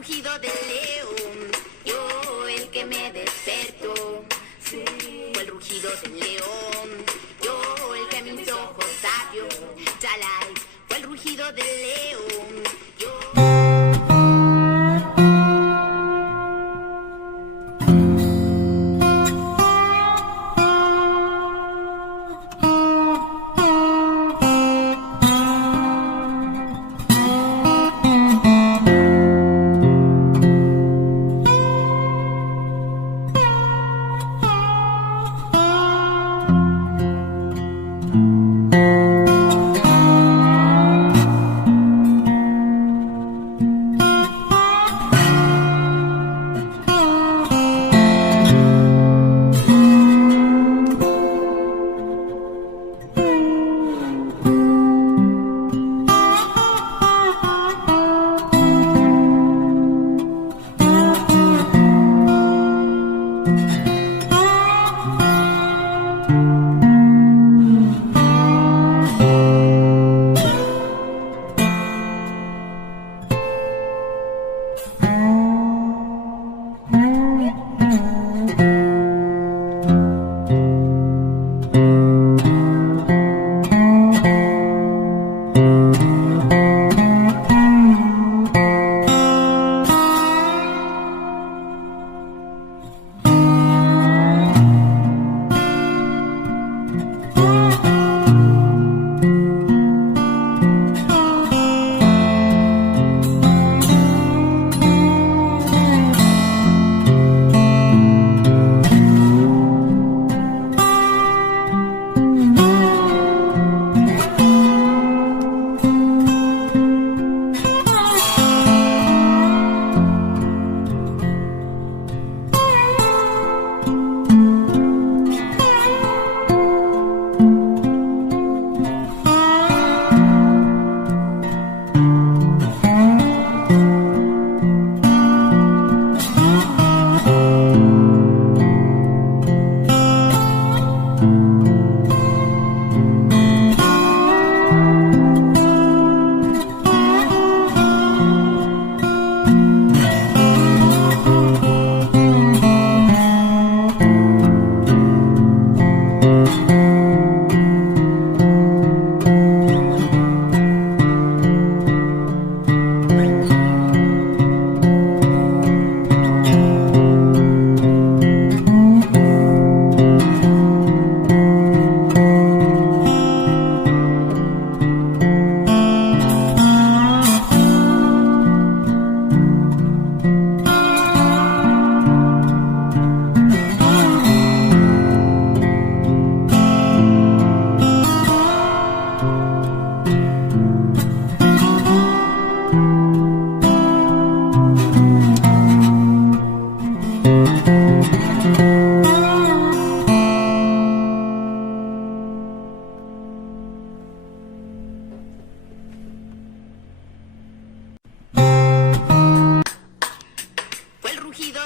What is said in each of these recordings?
rugido del león, yo el que me despertó. Fue el rugido del león, yo el que mis ojos abrió. Chalay, fue el rugido del león, yo...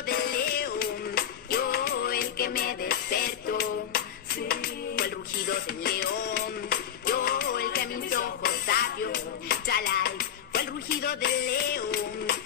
Del león, yo el que me despertó. Fue el rugido del león, yo el que mis ojos abrió. Chalay, fue el rugido del león.